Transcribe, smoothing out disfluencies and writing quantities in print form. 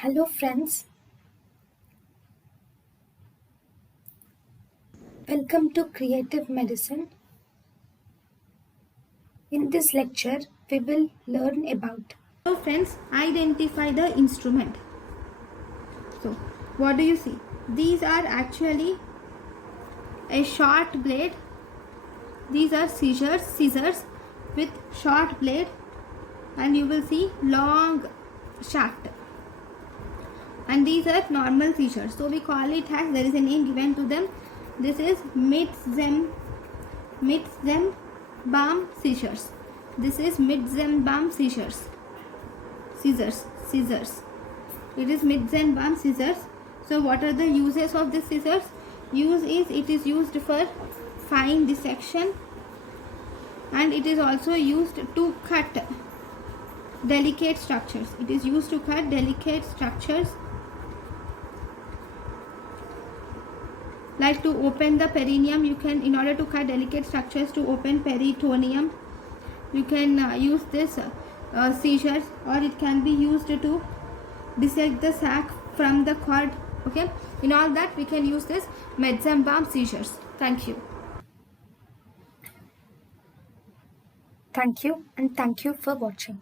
Hello friends, welcome to Creative Medicine. In this lecture, we will learn about. So friends, identify the instrument. So what do you see? These are actually a short blade. These are scissors with short blade, and you will see long shaft. And these are normal scissors. So we call it as, there is a name given to them. This is Metzembaum scissors. This is Metzembaum scissors. Scissors. It is Metzembaum scissors. So what are the uses of this scissors? It is used for fine dissection, and it is also used to cut delicate structures. It is used to cut delicate structures, like to open the perineum. You can, in order to cut delicate structures, to open peritoneum, you can use this scissors, or it can be used to dissect the sac from the cord. Okay, in all that we can use this Metzembaum scissors. Thank you. Thank you and thank you for watching.